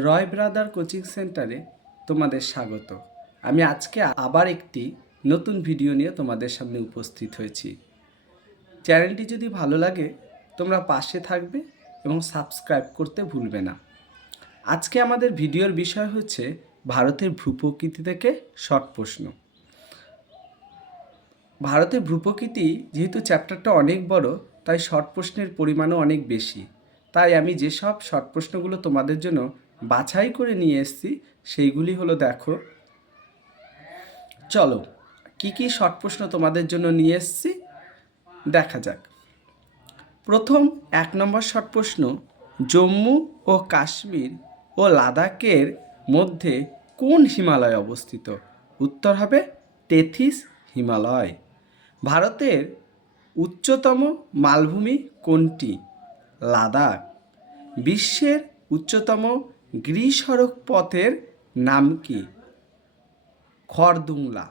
রয় brother coaching সেন্টারে তোমাদের স্বাগত। আমি আজকে আবার একটি নতুন ভিডিও নিয়ে তোমাদের সামনে উপস্থিত হয়েছি। চ্যানেলটি যদি ভালো লাগে তোমরা পাশে থাকবে এবং সাবস্ক্রাইব করতে ভুলবে না। আজকে আমাদের ভিডিওর বিষয় হচ্ছে ভারতের ভূপ্রকৃতি থেকে শর্ট প্রশ্ন। ভারতের ভূপ্রকৃতি যেহেতু চ্যাপ্টারটা অনেক বড়, তাই শর্ট প্রশ্নের পরিমাণও অনেক বেশি। তাই আমি যেসব শর্ট প্রশ্নগুলো তোমাদের জন্য বাছাই করে নিয়ে এসেছি সেইগুলি হলো, দেখো চলো কি কি শর্ট প্রশ্ন তোমাদের জন্য নিয়ে এসেছি দেখা যাক। প্রথম 1 নম্বর শর্ট প্রশ্ন, জম্মু ও কাশ্মীর ও লাদাখের মধ্যে কোন হিমালয় অবস্থিত? উত্তর হবে টেথিস হিমালয়। ভারতের উচ্চতম মালভূমি কোনটি? লাদাখ। বিশ্বের উচ্চতম গিরিসড়ক পথের নাম কি? খরদুংলা।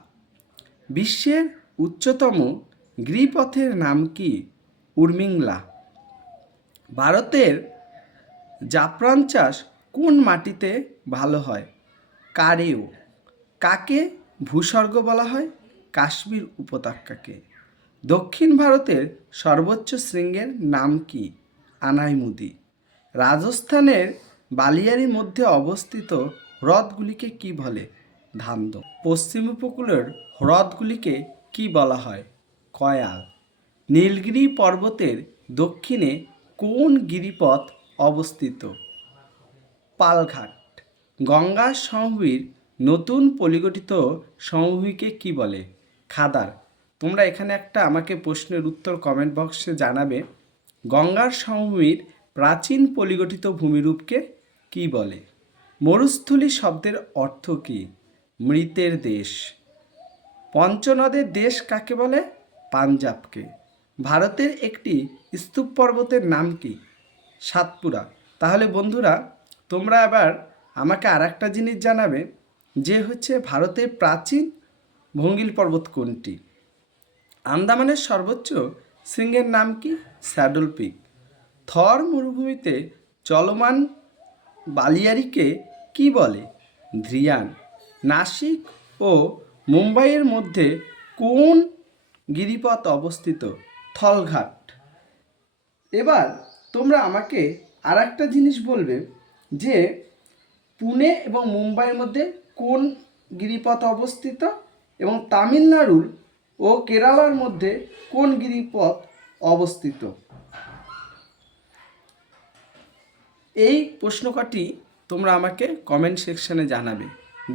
বিশ্বের উচ্চতম গিরিপথের নাম কি? উর্মিংলা। ভারতের জাফরান চাষ কোন মাটিতে ভালো হয়? কারেও। কাকে ভূস্বর্গ বলা হয়? কাশ্মীর উপত্যকাকে। দক্ষিণ ভারতের সর্বোচ্চ শৃঙ্গের নাম কি? আনাইমুদি। রাজস্থানের বালিয়ারির মধ্যে অবস্থিত হ্রদগুলিকে কি বলে? ধান্দ। পশ্চিম উপকূলের হ্রদগুলিকে কি বলা হয়? কয়াল। নীলগিরি পর্বতের দক্ষিণে কোন গিরিপথ অবস্থিত? পালঘাট। গঙ্গার সমভূমির নতুন পলিগঠিত সমভূমিকে কি বলে? খাদার। তোমরা এখানে একটা আমাকে প্রশ্নের উত্তর কমেন্ট বক্সে জানাবে। গঙ্গার সমভূমির প্রাচীন পলিগঠিত ভূমিরূপকে কি বলে? মরুস্থলী শব্দের অর্থ কি? মৃতের দেশ। পঞ্চনদের দেশ কাকে বলে? পাঞ্জাবকে। ভারতের একটি স্তূপ পর্বতের নাম কি? সাতপুরা। তাহলে বন্ধুরা, তোমরা এবার আমাকে আর একটা জিনিস জানাবে, যে হচ্ছে ভারতের প্রাচীন ভঙ্গিল পর্বত কোনটি? আন্দামানের সর্বোচ্চ শৃঙ্গের নাম কি? Saddle pick. থর মরুভূমিতে চলমান বালিয়ারিকে কি বলে? ধ্রিয়ান। নাসিক ও মুম্বাইয়ের মধ্যে কোন গিরিপথ অবস্থিত? থলঘাট। এবার তোমরা আমাকে আর একটা জিনিস বলবে, যে পুনে এবং মুম্বাইয়ের মধ্যে কোন গিরিপথ অবস্থিত এবং তামিলনাড়ুর ও কেরালার মধ্যে কোন গিরিপথ অবস্থিত? এই প্রশ্ন কটি তোমরা আমাকে কমেন্ট সেকশানে জানাবে।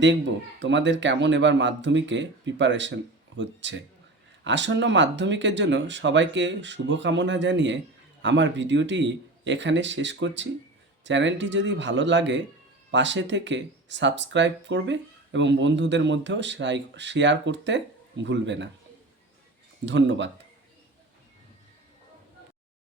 দেখব তোমাদের কেমন এবার মাধ্যমিকে প্রিপারেশন হচ্ছে। আসন্ন মাধ্যমিকের জন্য সবাইকে শুভকামনা জানিয়ে আমার ভিডিওটি এখানে শেষ করছি। চ্যানেলটি যদি ভালো লাগে পাশে থেকে সাবস্ক্রাইব করবে এবং বন্ধুদের মধ্যেও শেয়ার করতে ভুলবে না। ধন্যবাদ।